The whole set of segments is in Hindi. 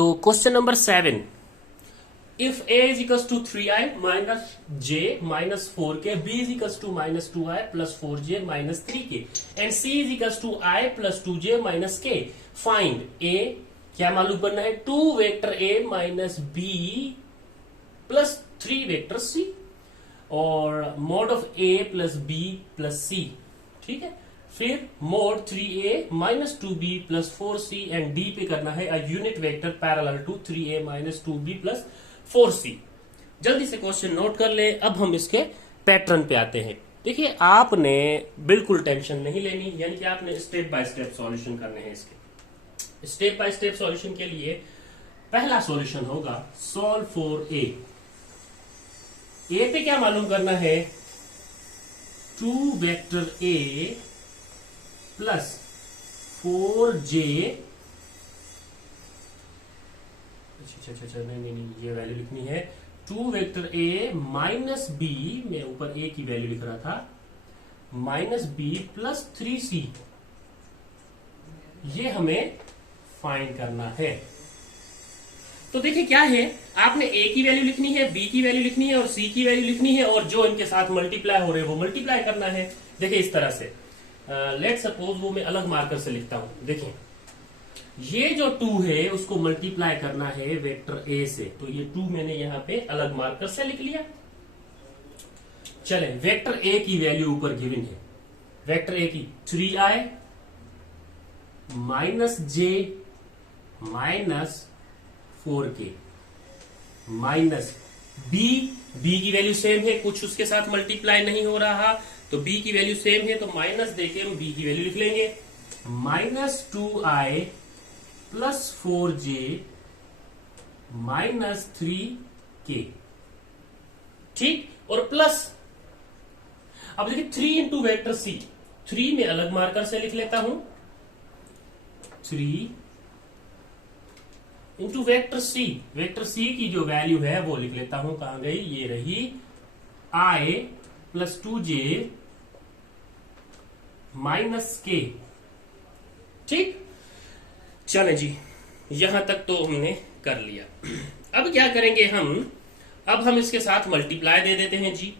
तो question number 7, if a is equals to 3i minus j minus 4k, b is equals to minus 2i plus 4j minus 3k and c is equals to i plus 2j minus k, find a, क्या मालूम करना है, 2 vector a minus b plus 3 vector c और mod of a plus b plus c, ठीक है। फिर mod 3a minus 2b plus 4c and d पे करना है a unit vector parallel to 3a minus 2b plus 4c। जल्दी से क्वेश्चन नोट कर ले। अब हम इसके पैटर्न पे आते हैं। देखिए, आपने बिल्कुल टेंशन नहीं लेनी, यानी कि आपने स्टेप बाय स्टेप सॉल्यूशन करने हैं इसके। स्टेप बाय स्टेप सॉल्यूशन के लिए पहला सॉल्यूशन होगा सॉल्व फॉर ए। ए पे क्या मालूम करना है, 2 वेक्टर ए प्लस 4j, अच्छा नहीं, ये वैल्यू लिखनी है 2 वेक्टर ए माइनस बी, मैं ऊपर ए की वैल्यू लिख रहा था, माइनस बी प्लस 3c, ये हमें फाइंड करना है। तो देखिए क्या है, आपने ए की वैल्यू लिखनी है, बी की वैल्यू लिखनी है और सी की वैल्यू लिखनी है और जो इनके साथ मल्टीप्लाई हो रहे हैं वो मल्टीप्लाई करना है। देखिए इस तरह से, लेट सपोज वो मैं अलग मार्कर से लिखता हूं। देखिए ये जो 2 है उसको मल्टीप्लाई करना है वेक्टर ए से, तो ये 2 मैंने यहां पे अलग मार्कर से लिख लिया। चले, वेक्टर ए की वैल्यू ऊपर गिवन है, वेक्टर ए की 3i minus j minus 4k minus b की वैल्यू सेम है, कुछ उसके साथ मल्टीप्लाई नहीं हो रहा, तो b की वैल्यू सेम है, तो माइनस देके हम b की वैल्यू लिख लेंगे, minus 2i plus 4j minus 3k, ठीक। और प्लस, अब देखिए 3 इंटू वेक्टर सी, 3 में अलग मार्कर से लिख लेता हूं, 3 into vector C, vector C की जो वैल्यू है वो लिख लेता हूं, कहां गई, ये रही, i plus 2j minus k, ठीक। चले जी, यहां तक तो हमने कर लिया। अब क्या करेंगे हम, अब हम इसके साथ मल्टीप्लाई दे देते हैं जी,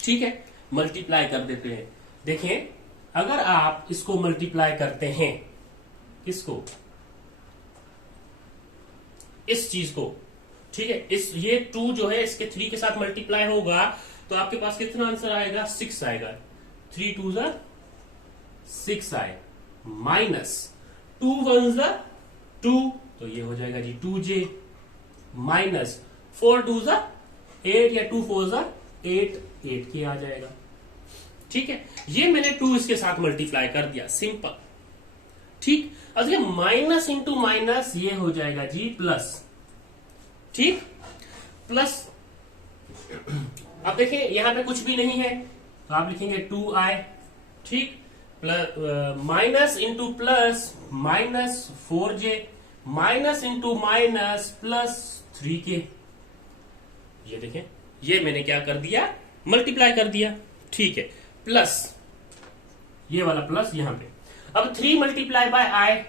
ठीक है, मल्टीप्लाई कर देते हैं। देखें, अगर आप इसको मल्टीप्लाई करते हैं, किसको, इस चीज को, ठीक है, इस ये 2 जो है इसके 3 के साथ मल्टीप्लाई होगा तो आपके पास कितना आंसर आएगा, 6 आएगा, 3 2 6 आए, माइनस 2 1 2, तो ये हो जाएगा जी 2j, माइनस 4 2 8 या 2 4 8, 8k आ जाएगा, ठीक है। ये मैंने 2 इसके साथ मल्टीप्लाई कर दिया, सिंपल, ठीक। अब देखिए माइनस इंटू माइनस ये हो जाएगा जी प्लस, ठीक, प्लस। अब देखिए यहां पे कुछ भी नहीं है तो आप लिखेंगे 2i, ठीक, minus into plus minus 4j minus into minus plus 3k, ये देखें, ये मैंने क्या कर दिया, मल्टीप्लाई कर दिया, ठीक है, प्लस ये वाला प्लस यहां पे। अब 3 मल्टीप्लाई बाय i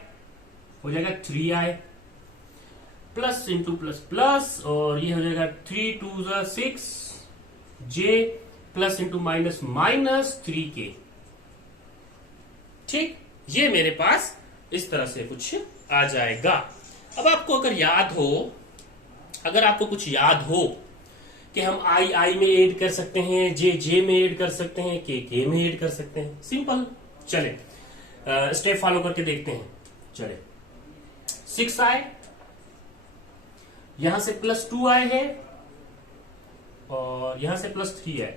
हो जाएगा 3i, plus into plus plus, और ये हो जाएगा 3 2 6 j plus into minus minus 3k, ठीक। ये मेरे पास इस तरह से कुछ आ जाएगा। अब आपको अगर याद हो, अगर आपको कुछ याद हो कि हम आई में ऐड कर सकते हैं, जे में ऐड कर सकते हैं, के में ऐड कर सकते हैं, सिंपल। चले स्टेप फॉलो करके देखते हैं। चले 6i, यहां से प्लस 2i है और यहां से plus 3i,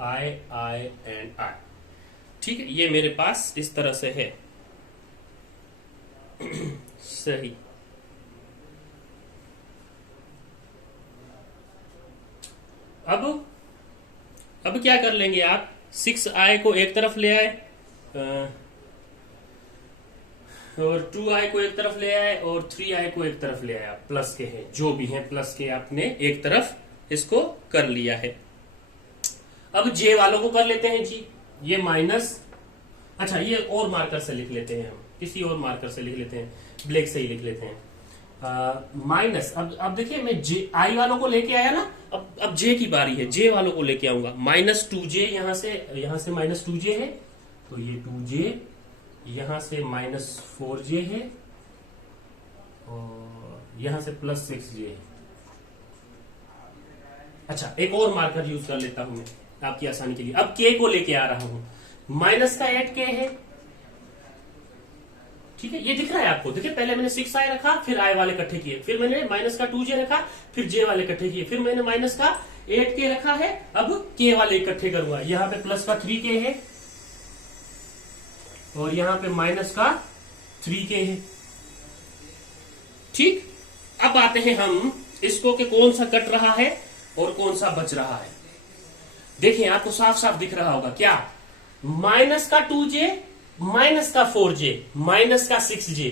I and I, ठीक है, ये मेरे पास इस तरह से है, सही। अब क्या कर लेंगे आप, 6i को एक तरफ ले आए और 2i को एक तरफ ले आए और 3i को एक तरफ ले आए, आप प्लस के हैं, जो भी हैं प्लस के, आपने एक तरफ इसको कर लिया है। अब जे वालों को कर लेते हैं जी, ये माइनस अच्छा, ये और मार्कर से लिख लेते हैं, हम किसी और मार्कर से लिख लेते हैं, ब्लैक से ही लिख लेते हैं। माइनस, अब देखिए मैं जे आई वालों को लेके आया ना, अब जे की बारी है, जे वालों को लेके आऊंगा। -2j, यहां से -2j है, तो ये 2j, यहां से -4j है, और यहां से +6j है। अच्छा, एक और मार्कर यूज कर लेता हूं मैं आपकी आसानी के लिए। अब k को लेके आ रहा हूं, माइनस का 8k है, ठीक है, ये दिख रहा है आपको। देखिए पहले मैंने 6i रखा, फिर i वाले इकट्ठे किए, फिर मैंने माइनस का 2j रखा, फिर j वाले इकट्ठे किए, फिर मैंने माइनस का 8k रखा है, अब k वाले इकट्ठे करूंगा। यहां पे प्लस का 3k है, और यहां पे माइनस का 3k है। ठीक, अब आते हैं हम इसको कि कौन सा कट रहा है और कौन सा बच रहा है। देखिए आपको साफ साफ दिख रहा होगा क्या, माइनस का 2j, माइनस का 4j, माइनस का 6j।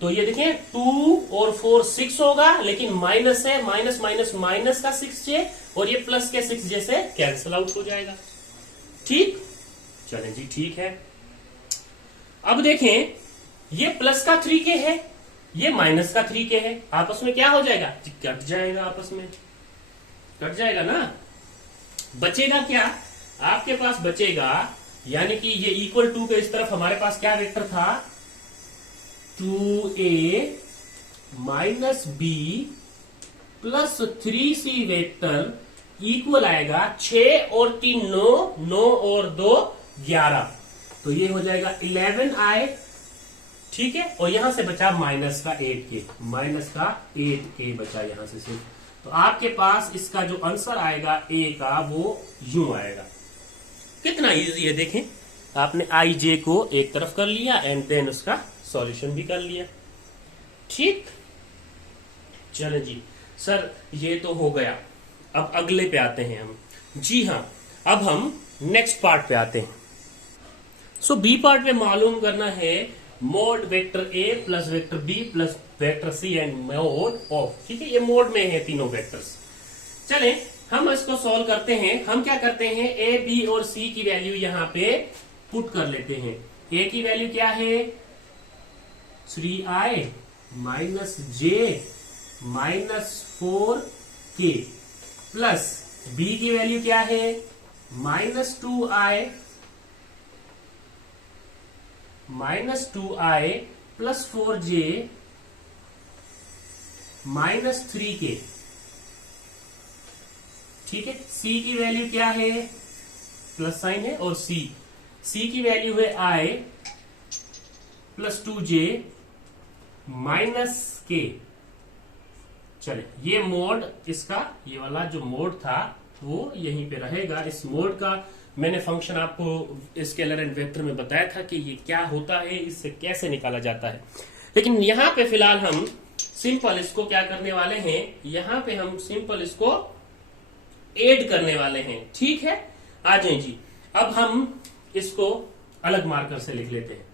तो ये देखिए 2 और 4 6 होगा, लेकिन माइनस है, माइनस माइनस माइनस का 6j, और ये प्लस के 6j से कैंसिल आउट हो जाएगा। ठीक, चलें जी, ठीक है। अब देखें, ये प्लस का 3k है, ये माइनस का 3k है, आपस में क्या हो जाएगा, कट जाएगा, आपस में कट जाएगा ना। बचेगा क्या, आपके पास बचेगा, यानी कि ये इक्वल टू के इस तरफ हमारे पास क्या वेक्टर था, 2a minus b plus 3c vector equal आएगा 6 और 3 9, 9 और 2 11, तो ये हो जाएगा 11i। ठीक है, और यहां से बचा माइनस का 8k, माइनस का 8k बचा यहां से सिर्फ। तो आपके पास इसका जो आंसर आएगा a का, वो यूं आएगा। कितना इजी है, देखें, आपने आई जे को एक तरफ कर लिया एंड देन उसका सॉल्यूशन भी कर लिया। ठीक, चलो जी सर, ये तो हो गया। अब अगले पे आते हैं हम। जी हाँ, अब हम नेक्स्ट पार्ट पे आते हैं। सो बी पार्ट पे मालूम करना है mod vector A plus vector B plus vector C and mod of. ठीक है, ये मोड में है तीनों वेक्टर्स। चले हम इसको सॉल्व करते हैं। हम क्या करते हैं, ए बी और सी की वैल्यू यहां पे पुट कर लेते हैं। ए की वैल्यू क्या है, 3i माइनस जे माइनस 4k, प्लस बी की वैल्यू क्या है, -2i plus 4j minus 3k। ठीक है, सी की वैल्यू क्या है, प्लस साइन है, और सी की वैल्यू है i plus 2j minus k। चले, ये मोड, इसका ये वाला जो मोड था वो यहीं पे रहेगा। इस मोड का मैंने फंक्शन आपको स्केलर एंड वेक्टर में बताया था कि ये क्या होता है, इससे कैसे निकाला जाता है। लेकिन यहां पे फिलहाल हम सिंपल इसको क्या करने वाले हैं, यहां पे हम सिंपल इसको ऐड करने वाले हैं। ठीक है, आ जाए जी। अब हम इसको अलग मार्कर से लिख लेते हैं।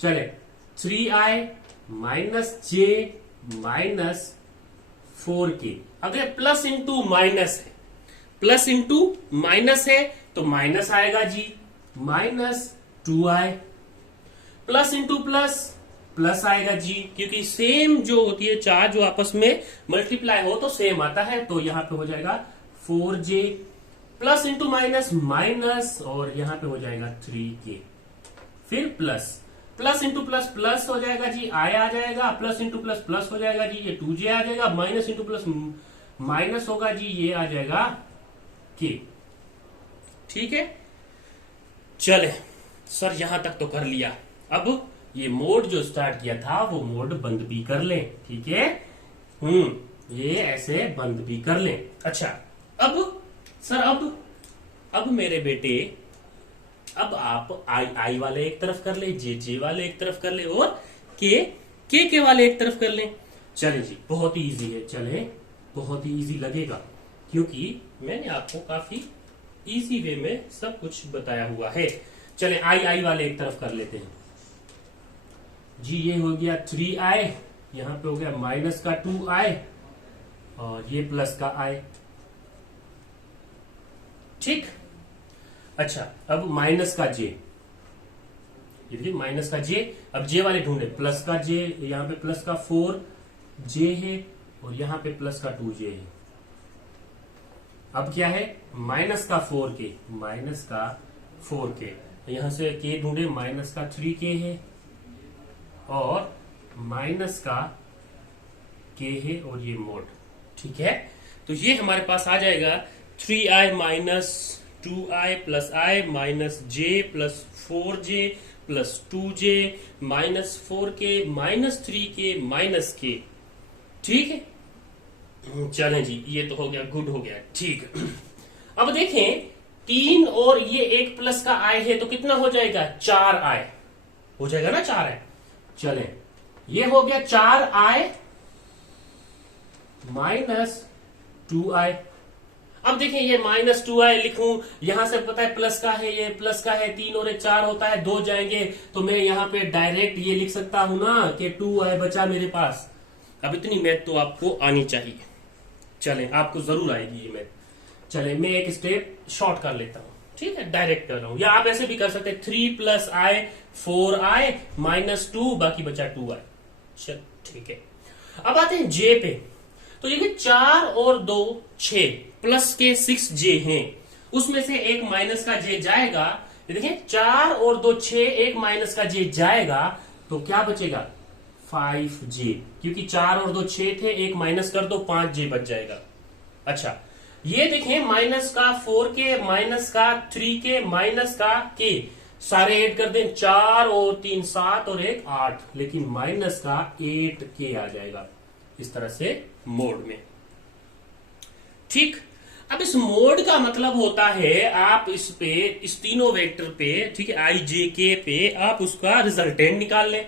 चले, 3i माइनस जे माइनस 4k। अगर प्लस इंटू माइनस है, प्लस इंटू माइनस है तो माइनस आएगा जी, -2i। Plus into plus, plus आएगा जी, क्योंकि सेम जो होती है चार जो आपस में मल्टीप्लाई हो तो सेम आता है, तो यहां पे हो जाएगा 4j। Plus into minus minus, और यहां पे हो जाएगा 3k। फिर plus, plus into plus plus हो जाएगा जी, i आ जाएगा, प्लस इंटू प्लस प्लस हो जाएगा जी, ये 2j आ जाएगा, माइनस इंटू प्लस माइनस होगा जी, ये आ जाएगा k। ठीक है, चले सर, यहां तक तो कर लिया। अब ये मोड जो स्टार्ट किया था वो मोड बंद भी कर लें। ठीक है, ये ऐसे बंद भी कर लें। अच्छा, अब सर, अब मेरे बेटे, अब आप आई वाले एक तरफ कर ले, जे वाले एक तरफ कर ले, और के वाले एक तरफ कर ले। चले जी, बहुत ही इजी है। चले, बहुत ही इजी लगेगा क्योंकि मैंने आपको काफी इजी वे में सब कुछ बताया हुआ है। चले, आई वाले एक तरफ कर लेते हैं जी। ये हो गया 3i, यहां पे हो गया माइनस का 2i, और ये प्लस का i। ठीक, अच्छा, अब माइनस का j, ये देखिए माइनस का जे, अब जे वाले ढूंढे, प्लस का जे, यहाँ पे प्लस का 4 जे है और यहाँ पे प्लस का 2 जे है। अब क्या है, माइनस का 4 के, माइनस का 4 के, यहां से के ढूंढे, माइनस का 3 के है और माइनस का के है और ये मोड। ठीक है, तो ये हमारे पास आ जाएगा 3i minus 2i plus i minus j plus 4j plus 2j minus 4k minus 3k minus k। ठीक है, चलें जी, ये तो हो गया, गुड हो गया। ठीक, अब देखें 3 और ये 1 प्लस का i है तो कितना हो जाएगा, 4i हो जाएगा ना, 4i। चलें, ये हो गया 4i माइनस 2i। अब देखें ये माइनस 2i लिखूं, यहां से पता है प्लस का है, ये प्लस का है, 3 और 1 4 होता है, 2 जाएंगे तो मैं यहां पे डायरेक्ट ये लिख सकता हूं ना कि 2i बचा मेरे पास। अब इतनी मैथ तो आपको आनी चाहिए, चलें आपको जरूर आएगी ये मैथ। चलें मैं एक स्टेप शॉर्ट कर लेता हूं, ठीक है, डायरेक्ट कर रहा हूं, या आप ऐसे भी कर सकते हैं 3 प्लस आई 4i माइनस 2, बाकी बचा 2i। चल ठीक है, अब आते हैं जे पे। तो ये 4 और 2 6 प्लस के 6j हैं, उसमें से एक माइनस का j जाएगा। ये देखें 4 और 2 6, एक माइनस का j जाएगा तो क्या बचेगा, 5j, क्योंकि 4 और 2 6 थे, एक माइनस कर दो 5j बच जाएगा। अच्छा, ये देखें माइनस का 4k माइनस का 3k माइनस का k, सारे ऐड कर दें, 4 और 3 7 और 1 8, लेकिन माइनस का 8k आ जाएगा इस तरह से मोड में। ठीक, अब इस मोड का मतलब होता है आप इस पे, इस तीनों वेक्टर पे, ठीक है, आई जे के पे आप उसका रिजल्टेंट निकाल लें।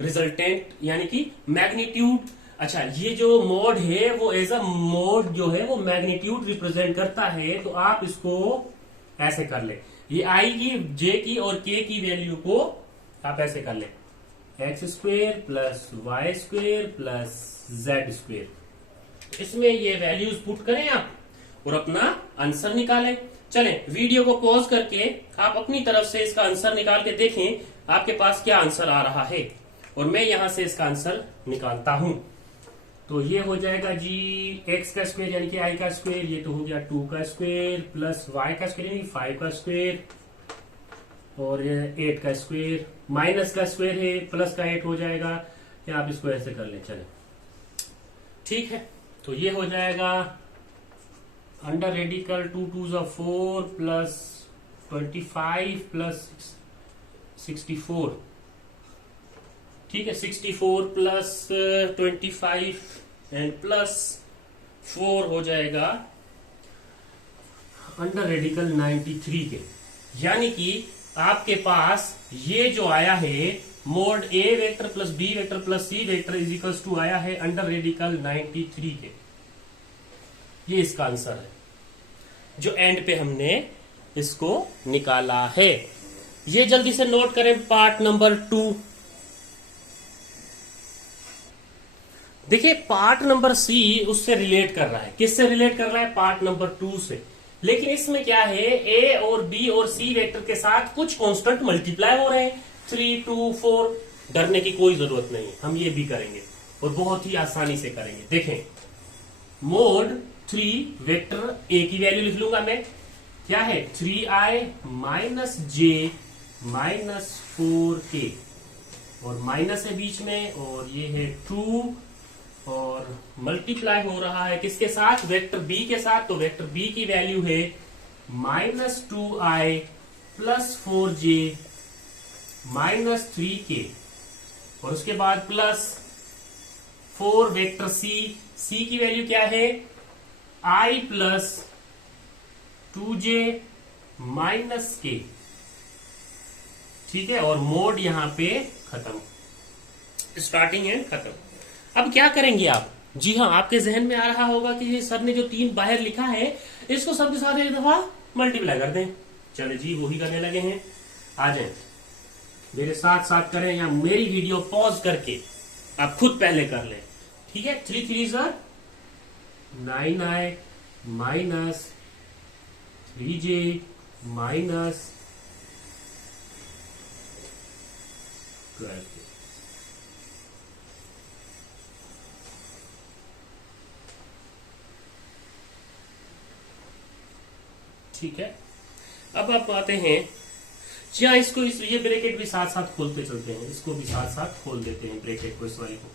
रिजल्टेंट यानी कि मैग्नीट्यूड। अच्छा, ये जो मोड है वो एज अ मोड जो है वो मैग्नीट्यूड रिप्रेजेंट करता है, तो आप इसको ऐसे कर ले, ये आई की, जे की और के की वैल्यू को आप ऐसे कर ले, X square plus Y square plus Z square. इसमें ये वैल्यूज पुट करें आप और अपना आंसर निकालें। चलें वीडियो को पॉज करके आप अपनी तरफ से इसका आंसर निकाल के देखें आपके पास क्या आंसर आ रहा है, और मैं यहां से इसका आंसर निकालता हूं। तो ये हो जाएगा जी एक्स का स्क्वायर यानी कि आई का स्क्वायर, ये तो हो गया 2 का स्क्वायर प्लस वाई का स्क्वायर यानी 5 का स्क्वायर और 8 का स्क्वायर, माइनस का स्क्वायर है, प्लस का 8 हो जाएगा, या आप इसको ऐसे कर लें। चले ठीक है, तो ये हो जाएगा अंडर रेडिकल 2 2 4 प्लस 25 प्लस 64। ठीक है, 64 प्लस 25 एंड प्लस 4 हो जाएगा अंडर रेडिकल 93 के। यानी कि आपके पास ये जो आया है mod A vector plus B vector plus C vector is equals to आया है अंडर रेडिकल 93 के। ये इसका आंसर है जो एंड पे हमने इसको निकाला है। ये जल्दी से नोट करें पार्ट नंबर 2। देखिए पार्ट नंबर सी उससे रिलेट कर रहा है, किससे रिलेट कर रहा है, पार्ट नंबर 2 से। लेकिन इसमें क्या है, ए और बी और सी वेक्टर के साथ कुछ कांस्टेंट मल्टीप्लाई हो रहे हैं, 3 2 4। डरने की कोई जरूरत नहीं है, हम ये भी करेंगे और बहुत ही आसानी से करेंगे। देखें मोड 3 वेक्टर ए की वैल्यू लिख लूंगा मैं, क्या है 3i माइनस जे माइनस 4k और माइनस है बीच में और ये है 2 और मल्टीप्लाई हो रहा है किसके साथ, वेक्टर बी के साथ। तो वेक्टर बी की वैल्यू है minus 2i plus 4j minus 3k और उसके बाद प्लस 4 वेक्टर सी, सी की वैल्यू क्या है i plus 2j minus k। ठीक है, और मोड यहां पे खत्म, स्टार्टिंग एंड खत्म। अब क्या करेंगे आप, जी हाँ आपके जहन में आ रहा होगा कि ये सर ने जो 3 बाहर लिखा है इसको सबके साथ एक दफा मल्टीप्लाई कर दें। चले जी वही करने लगे हैं, आ जाए मेरे साथ साथ करें, या मेरी वीडियो पॉज करके आप खुद पहले कर लें। ठीक है, 3 3 9i माइनस 3j माइनस 12 के। ठीक है, अब आप आते हैं या इसको ये ब्रैकेट भी साथ साथ खोलते चलते हैं, इसको भी साथ साथ खोल देते हैं ब्रैकेट को, इस वाले को।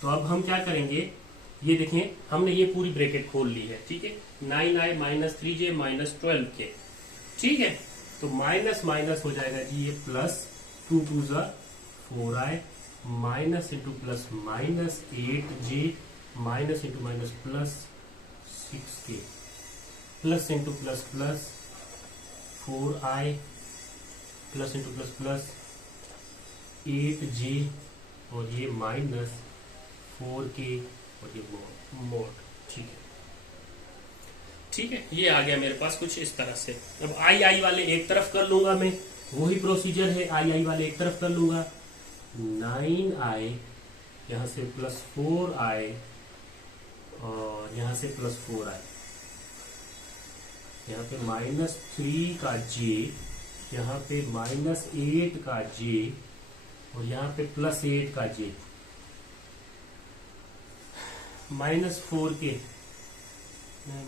तो अब हम क्या करेंगे, ये देखें हमने ये पूरी ब्रैकेट खोल ली है, ठीक है। 9i minus 3j minus 12k, ठीक है। तो माइनस माइनस हो जाएगा जी ये plus 2 2 4i minus into plus minus 8j minus into minus plus 6k plus into plus plus 4i plus into plus plus 8j और ये माइनस 4k और ये मोड, ठीक है। ठीक है, ये आ गया मेरे पास कुछ इस तरह से। अब आई वाले एक तरफ कर लूंगा मैं, वही प्रोसीजर है, आई वाले एक तरफ कर लूंगा। 9i यहां से प्लस 4i और यहां से प्लस 4i, यहाँ पे माइनस 3 का j, यहाँ पे माइनस 8 का j और यहाँ पे प्लस 8 का j, माइनस 4 के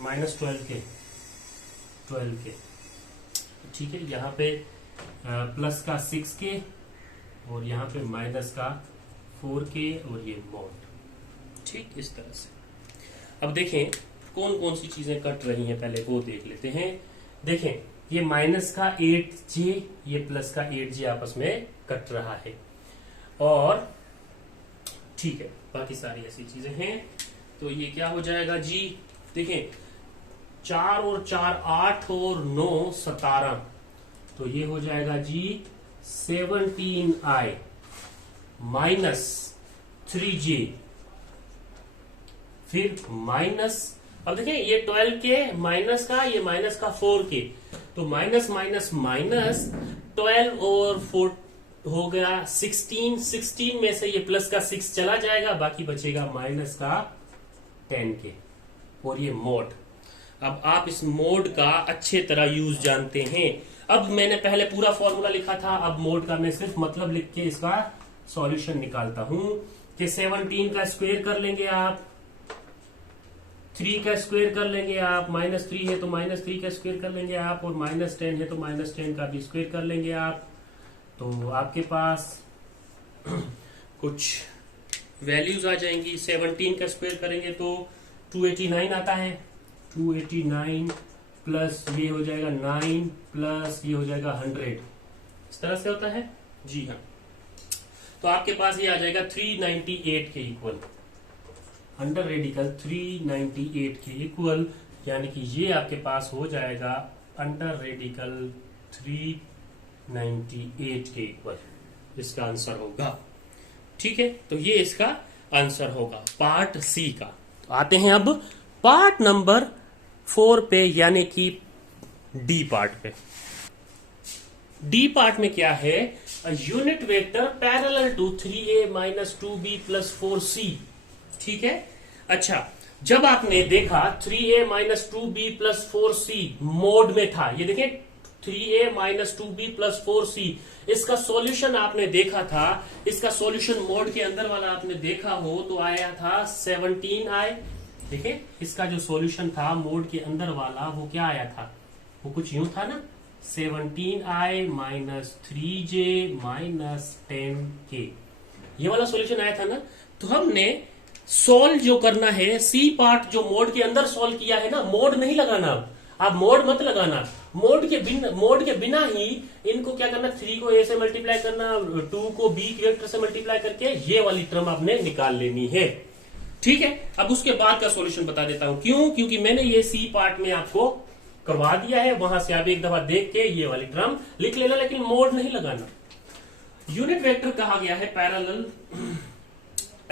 माइनस 12 के, ठीक है। यहाँ पे प्लस का 6 के और यहाँ पे माइनस का 4 के और ये मोड, ठीक, इस तरह से। अब देखें कौन कौन सी चीजें कट रही हैं, पहले वो देख लेते हैं। देखें ये माइनस का 8j, ये प्लस का 8j आपस में कट रहा है, और ठीक है बाकी सारी ऐसी चीजें हैं। तो ये क्या हो जाएगा जी, देखें 4 और 4 8 और 9 17, तो ये हो जाएगा जी 17i माइनस 3j, फिर माइनस, अब देखें ये 12 के माइनस का, ये माइनस का 4 के, तो माइनस माइनस माइनस 12 और 4 हो गया 16, 16 में से ये प्लस का 6 चला जाएगा, बाकी बचेगा माइनस का 10 के और ये मोड। अब आप इस मोड का अच्छे तरह यूज जानते हैं। अब मैंने पहले पूरा फॉर्मूला लिखा था, अब मोड का मैं सिर्फ मतलब लिख के इसका सॉल्यूशन निकालता हूं कि 17 का स्क्वायर कर लेंगे आप, 3 का स्क्वायर कर लेंगे आप, माइनस 3 है तो माइनस 3 का स्क्वायर कर लेंगे आप, और माइनस 10 है तो माइनस 10 का भी स्क्वायर कर लेंगे आप। तो आपके पास कुछ वैल्यूज आ जाएंगी। 17 का स्क्वायर करेंगे तो 289 आता है, 289 प्लस ये हो जाएगा 9 प्लस ये हो जाएगा 100, इस तरह से होता है जी हाँ। तो आपके पास ये आ जाएगा 398 के इक्वल, अंडर रेडिकल 398 के इक्वल, यानी कि ये आपके पास हो जाएगा अंडर रेडिकल 398 के इक्वल, इसका आंसर होगा। ठीक है, तो ये इसका आंसर होगा पार्ट सी का। तो आते हैं अब पार्ट नंबर 4 पे, यानी कि डी पार्ट पे। डी पार्ट में क्या है, unit vector parallel to 3a minus 2b plus 4c। ठीक है, अच्छा जब आपने देखा 3a minus 2b plus 4c mode में था, ये देखें 3a minus 2b plus 4c, इसका सॉल्यूशन आपने देखा था, इसका सॉल्यूशन मोड के अंदर वाला आपने देखा हो तो आया था 17i। देखिए इसका जो सॉल्यूशन था मोड के अंदर वाला वो क्या आया था, वो कुछ यूं था ना, 17i minus 3j minus 10k, ये वाला सॉल्यूशन आया था ना। तो हमने सोल्व जो करना है, सी पार्ट जो मोड के अंदर सोल्व किया है ना, मोड नहीं लगाना, आप मोड मत लगाना, मोड के बिना ही इनको क्या करना, 3 को a से मल्टीप्लाई करना, 2 को b के वेक्टर से मल्टीप्लाई करके ये वाली टर्म आपने निकाल लेनी है। ठीक है, अब उसके बाद का सॉल्यूशन बता देता हूं, क्यों, क्योंकि मैंने ये सी पार्ट में आपको करवा दिया है, वहां से आप एक दफा देख के ये वाली टर्म लिख लेना, लेकिन मोड नहीं लगाना। यूनिट वेक्टर कहा गया है parallel,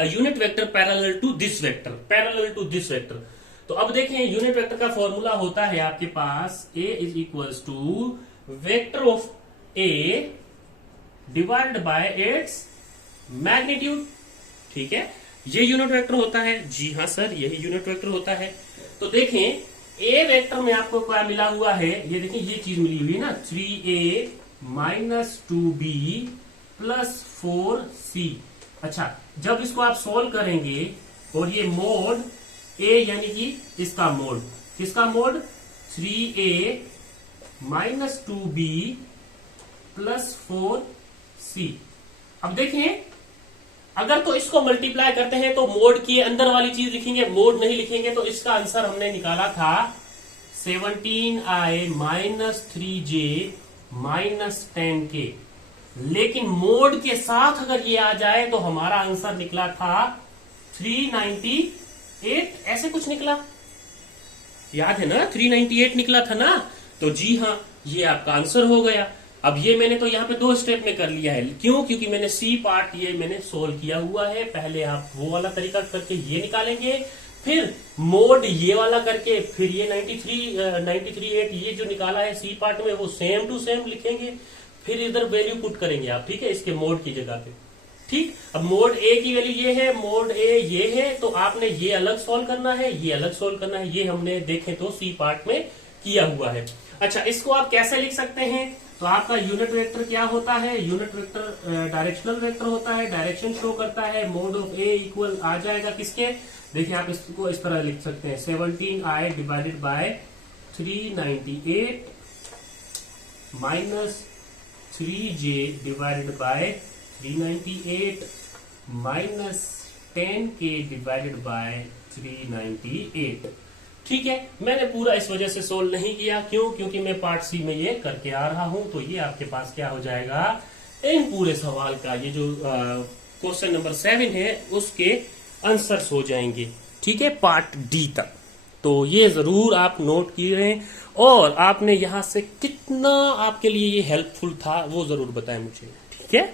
unit vector parallel to this vector, parallel to this vector. तो अब देखें यूनिट वेक्टर का फॉर्मूला होता है आपके पास a is equals to vector of a divided by its magnitude. ठीक है, ये यूनिट वेक्टर होता है, जी हाँ सर यही यूनिट वेक्टर होता है। तो देखें a वेक्टर में आपको क्या मिला हुआ है, ये देखिए ये चीज मिली हुई है ना, 3a minus 2b plus 4c। अच्छा, जब इसको आप सॉल्व करेंगे और ये मोड ए यानी कि इसका मोड, किसका mode, 3a minus 2b plus 4c। अब देखें, अगर तो इसको मल्टीप्लाई करते हैं तो मोड के अंदर वाली चीज लिखेंगे, मोड नहीं लिखेंगे, तो इसका आंसर हमने निकाला था 17i minus 3j minus 10k। लेकिन मोड के साथ अगर ये आ जाए तो हमारा आंसर निकला था 398, ऐसे कुछ निकला, याद है ना, 398 निकला था ना। तो जी हाँ, ये आपका आंसर हो गया। अब ये मैंने तो यहाँ पे 2 स्टेप में कर लिया है, क्यों, क्योंकि मैंने सी पार्ट ये मैंने सोल्व किया हुआ है। पहले आप वो वाला तरीका करके ये निकालेंगे, फिर मोड ये वाला करके, फिर ये 93.8 ये जो निकाला है सी पार्ट में वो सेम टू सेम लिखेंगे, फिर इधर वैल्यू पुट करेंगे आप, ठीक है, इसके मोड की जगह पे। ठीक, अब मोड ए की वैल्यू ये है, मोड ए ये है, तो आपने ये अलग सोल्व करना है, ये अलग सोल्व करना है। ये हमने देखें तो सी पार्ट में किया हुआ है। अच्छा, इसको आप कैसे लिख सकते हैं, तो आपका यूनिट वेक्टर क्या होता है, यूनिट वेक्टर डायरेक्शनल वेक्टर होता है, डायरेक्शन शो करता है। मोड ऑफ ए इक्वल आ जाएगा किसके, देखिए आप इसको इस तरह लिख सकते हैं, 17i divided by 398 minus 3j divided by 398 minus 10k divided by 398। ठीक है, मैंने पूरा इस वजह से सोल्व नहीं किया, क्यों, क्योंकि मैं पार्ट सी में ये करके आ रहा हूं। तो ये आपके पास क्या हो जाएगा, इन पूरे सवाल का ये जो क्वेश्चन नंबर 7 है उसके आंसर्स हो जाएंगे, ठीक है, पार्ट डी तक। तो ये जरूर आप नोट कीजिए, और आपने यहां से कितना आपके लिए ये हेल्पफुल था वो जरूर बताएं मुझे, ठीक है।